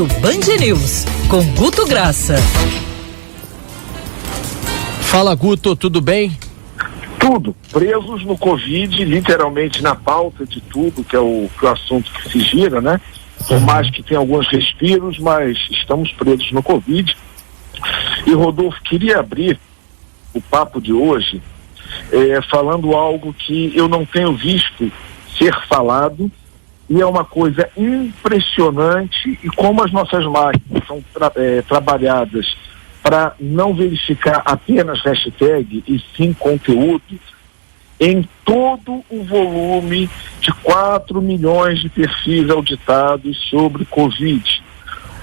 Almoço Band News, com Guto Graça. Fala, Guto, tudo bem? Tudo. Presos no Covid, literalmente na pauta de tudo, que é o assunto que se gira, né? Por mais que tenha alguns respiros, mas estamos presos no Covid. E, Rodolfo, queria abrir o papo de hoje falando algo que eu não tenho visto ser falado, e é uma coisa impressionante, e como as nossas máquinas são trabalhadas para não verificar apenas hashtag e sim conteúdo, em todo o volume de 4 milhões de perfis auditados sobre Covid.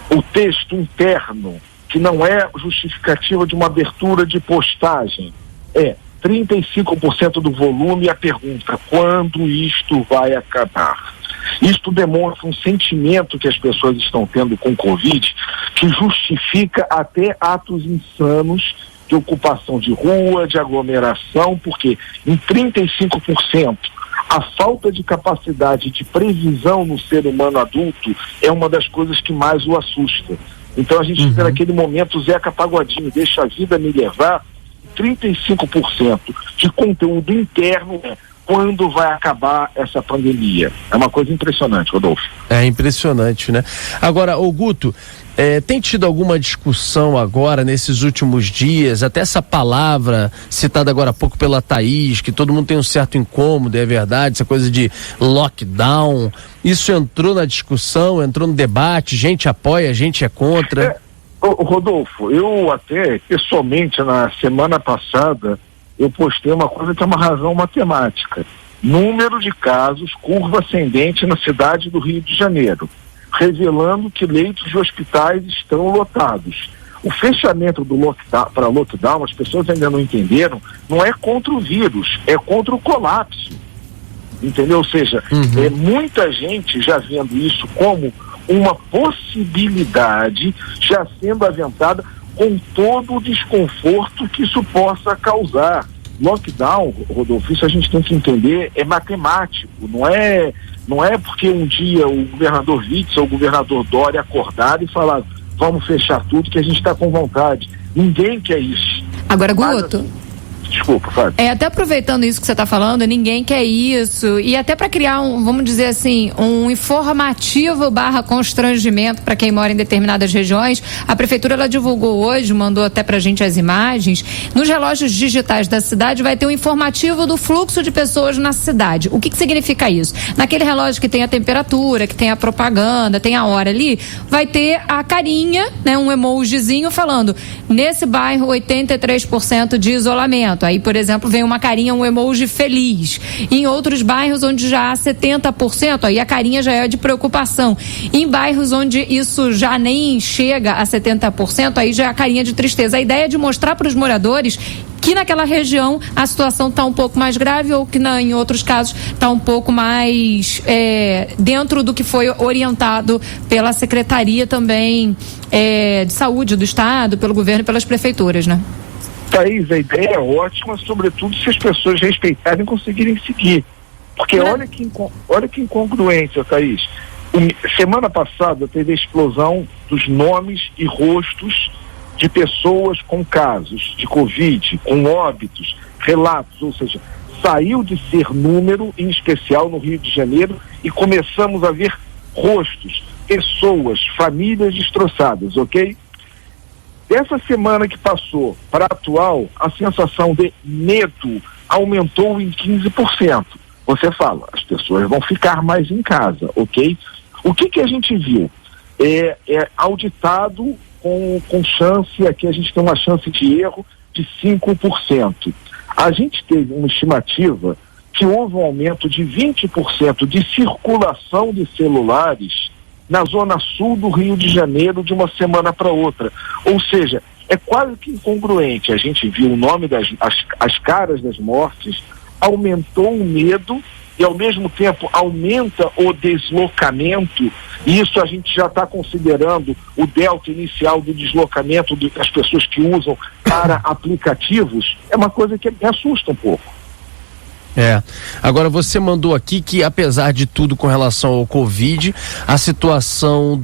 O texto interno, que não é justificativa de uma abertura de postagem, é 35% do volume, e a pergunta: quando isto vai acabar? Isto demonstra um sentimento que as pessoas estão tendo com Covid, que justifica até atos insanos de ocupação de rua, de aglomeração, porque em 35% a falta de capacidade de previsão no ser humano adulto é uma das coisas que mais o assusta. Então a gente fica naquele momento Zeca Pagodinho, deixa a vida me levar. 35% de conteúdo interno quando vai acabar essa pandemia. É uma coisa impressionante, Rodolfo. É impressionante, né? Agora, ô Guto, tem tido alguma discussão agora, nesses últimos dias, até essa palavra citada agora há pouco pela Thaís, que todo mundo tem um certo incômodo, é verdade, essa coisa de lockdown, isso entrou na discussão, entrou no debate, gente apoia, gente é contra? Rodolfo, eu até, pessoalmente, na semana passada, eu postei uma coisa que é uma razão matemática. Número de casos, curva ascendente na cidade do Rio de Janeiro, revelando que leitos de hospitais estão lotados. O fechamento do lockdown, as pessoas ainda não entenderam, não é contra o vírus, é contra o colapso. Entendeu? Ou seja, muita gente já vendo isso como uma possibilidade já sendo aventada, com todo o desconforto que isso possa causar. Lockdown, Rodolfo, isso a gente tem que entender, é matemático, não é porque um dia o governador Witzel ou o governador Dória acordaram e falaram: vamos fechar tudo que a gente está com vontade. Ninguém quer isso. Agora, Guto... Desculpa, Fábio. Até aproveitando isso que você está falando, ninguém quer isso, e até para criar vamos dizer assim, um informativo / constrangimento para quem mora em determinadas regiões, a prefeitura ela divulgou hoje, mandou até pra gente as imagens, nos relógios digitais da cidade vai ter um informativo do fluxo de pessoas na cidade. O que significa isso? Naquele relógio que tem a temperatura, que tem a propaganda, tem a hora ali, vai ter a carinha, né, um emojizinho falando: nesse bairro 83% de isolamento. Aí, por exemplo, vem uma carinha, um emoji feliz. Em outros bairros onde já há 70%, aí a carinha já é de preocupação. Em bairros onde isso já nem chega a 70%, aí já é a carinha de tristeza. A ideia é de mostrar para os moradores que naquela região a situação está um pouco mais grave, ou que em outros casos está um pouco mais dentro do que foi orientado pela Secretaria também de Saúde do Estado, pelo governo e pelas prefeituras, né? Thaís, a ideia é ótima, sobretudo se as pessoas respeitarem e conseguirem seguir. Porque olha que incongruência, Thaís. Semana passada teve a explosão dos nomes e rostos de pessoas com casos de Covid, com óbitos, relatos, ou seja, saiu de ser número, em especial no Rio de Janeiro, e começamos a ver rostos, pessoas, famílias destroçadas, ok? Dessa semana que passou para a atual, a sensação de medo aumentou em 15%. Você fala, as pessoas vão ficar mais em casa, ok? O que a gente viu? Auditado com chance, aqui a gente tem uma chance de erro de 5%. A gente teve uma estimativa que houve um aumento de 20% de circulação de celulares na zona sul do Rio de Janeiro de uma semana para outra. Ou seja, é quase que incongruente. A gente viu o nome as caras das mortes, aumentou o medo e ao mesmo tempo aumenta o deslocamento. Isso a gente já está considerando o delta inicial do deslocamento das pessoas que usam para aplicativos. É uma coisa que me assusta um pouco. Agora você mandou aqui que, apesar de tudo com relação ao Covid, a situação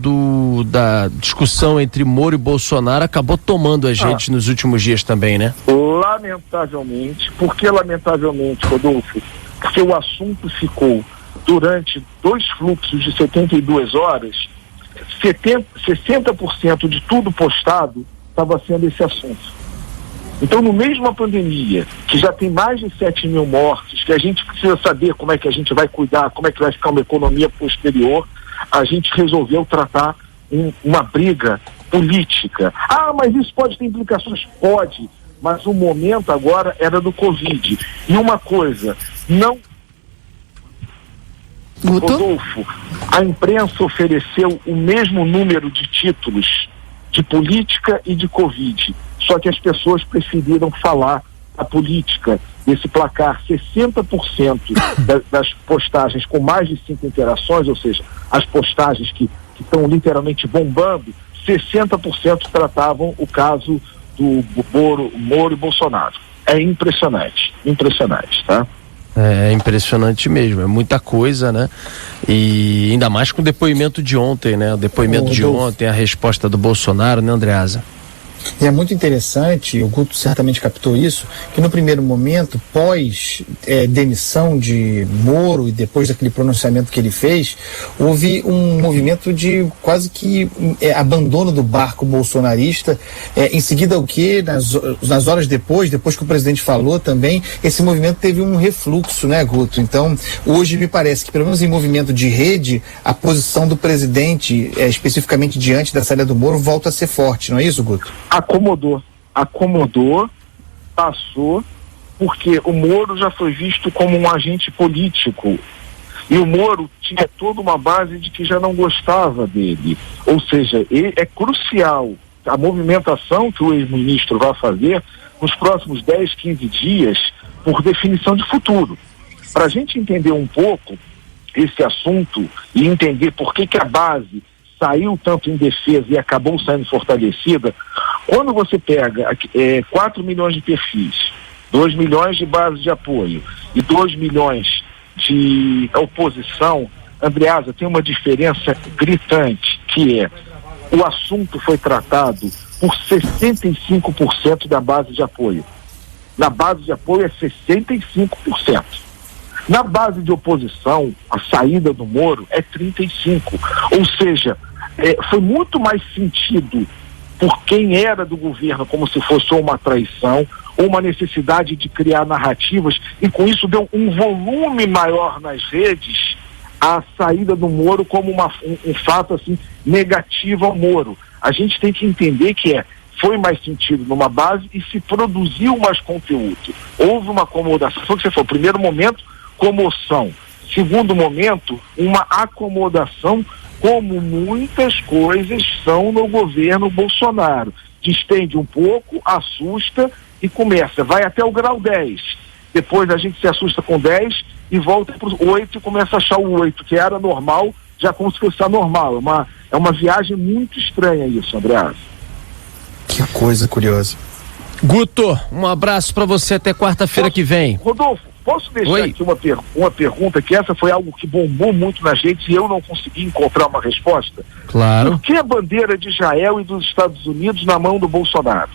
da discussão entre Moro e Bolsonaro acabou tomando as redes nos últimos dias também, né? Lamentavelmente. Por que lamentavelmente, Rodolfo? Porque o assunto ficou durante 2 fluxos de 72 horas, 60% de tudo postado estava sendo esse assunto. Então, no meio da pandemia, que já tem mais de 7 mil mortes, que a gente precisa saber como é que a gente vai cuidar, como é que vai ficar uma economia posterior, a gente resolveu tratar uma briga política. Mas isso pode ter implicações? Pode, mas o momento agora era do Covid. E uma coisa, não... Rodolfo, a imprensa ofereceu o mesmo número de títulos de política e de Covid. Só que as pessoas preferiram falar a política desse placar. 60% das postagens com mais de 5 interações, ou seja, as postagens que estão literalmente bombando, 60% tratavam o caso do Moro e Bolsonaro. É impressionante, tá? É impressionante mesmo, é muita coisa, né? E ainda mais com o depoimento de ontem, né? O depoimento de ontem, a resposta do Bolsonaro, né, Andreasa? E é muito interessante, o Guto certamente captou isso, que no primeiro momento, pós demissão de Moro e depois daquele pronunciamento que ele fez, houve um movimento de quase que abandono do barco bolsonarista. Em seguida, o quê? Nas horas depois que o presidente falou também, esse movimento teve um refluxo, né, Guto? Então, hoje me parece que, pelo menos em movimento de rede, a posição do presidente, especificamente diante da saída do Moro, volta a ser forte, não é isso, Guto? Acomodou, passou, porque o Moro já foi visto como um agente político. E o Moro tinha toda uma base de que já não gostava dele. Ou seja, é crucial a movimentação que o ex-ministro vai fazer nos próximos 10, 15 dias por definição de futuro. Para a gente entender um pouco esse assunto e entender por que a base saiu tanto em defesa e acabou saindo fortalecida, quando você pega 4 milhões de perfis, 2 milhões de bases de apoio e 2 milhões de oposição, Andreasa, tem uma diferença gritante, que é o assunto foi tratado por 65% da base de apoio. Na base de apoio é 65%. Na base de oposição, a saída do Moro é 35%. Ou seja, foi muito mais sentido por quem era do governo como se fosse uma traição ou uma necessidade de criar narrativas, e com isso deu um volume maior nas redes a saída do Moro como um fato assim negativo ao Moro. A gente tem que entender que foi mais sentido numa base e se produziu mais conteúdo. Houve uma acomodação, foi o que você falou, primeiro momento, comoção. Segundo momento, uma acomodação, como muitas coisas são no governo Bolsonaro. Distende um pouco, assusta e começa. Vai até o grau 10. Depois a gente se assusta com 10 e volta para o 8 e começa a achar o 8, que era normal, já como se fosse anormal. É uma viagem muito estranha isso, Andreasa. Que coisa curiosa. Guto, um abraço para você até quarta-feira que vem. Rodolfo, posso deixar aqui uma pergunta, que essa foi algo que bombou muito na gente e eu não consegui encontrar uma resposta? Claro. Por que a bandeira de Israel e dos Estados Unidos na mão do Bolsonaro?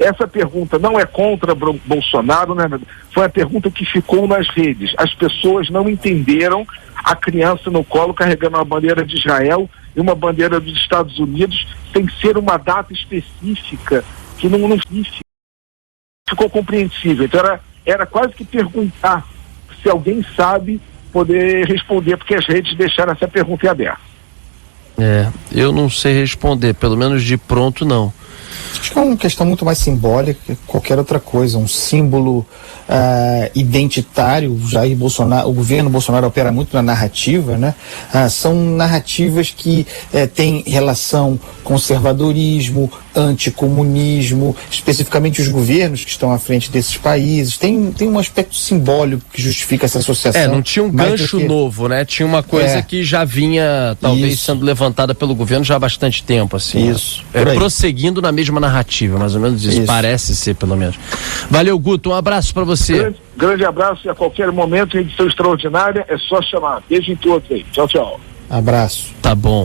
Essa pergunta não é contra Bolsonaro, né? Foi a pergunta que ficou nas redes. As pessoas não entenderam a criança no colo carregando uma bandeira de Israel e uma bandeira dos Estados Unidos. Tem que ser uma data específica que não ficou compreensível. Então era quase que perguntar se alguém sabe poder responder, porque as redes deixaram essa pergunta em aberto. Eu não sei responder, pelo menos de pronto não. Acho que é uma questão muito mais simbólica que qualquer outra coisa, um símbolo identitário. Jair Bolsonaro, o governo Bolsonaro opera muito na narrativa, né? São narrativas que têm relação conservadorismo, anticomunismo, especificamente os governos que estão à frente desses países. Tem um aspecto simbólico que justifica essa associação. Não tinha um gancho novo, né? Tinha uma coisa que já vinha, talvez, sendo levantada pelo governo já há bastante tempo, assim. Isso. Prosseguindo na mesma narrativa. narrativa, mais ou menos isso. Parece ser, pelo menos. Valeu, Guto, um abraço para você. Grande abraço, e a qualquer momento, edição extraordinária, é só chamar. Beijo em todos aí. Tchau, tchau. Abraço. Tá bom.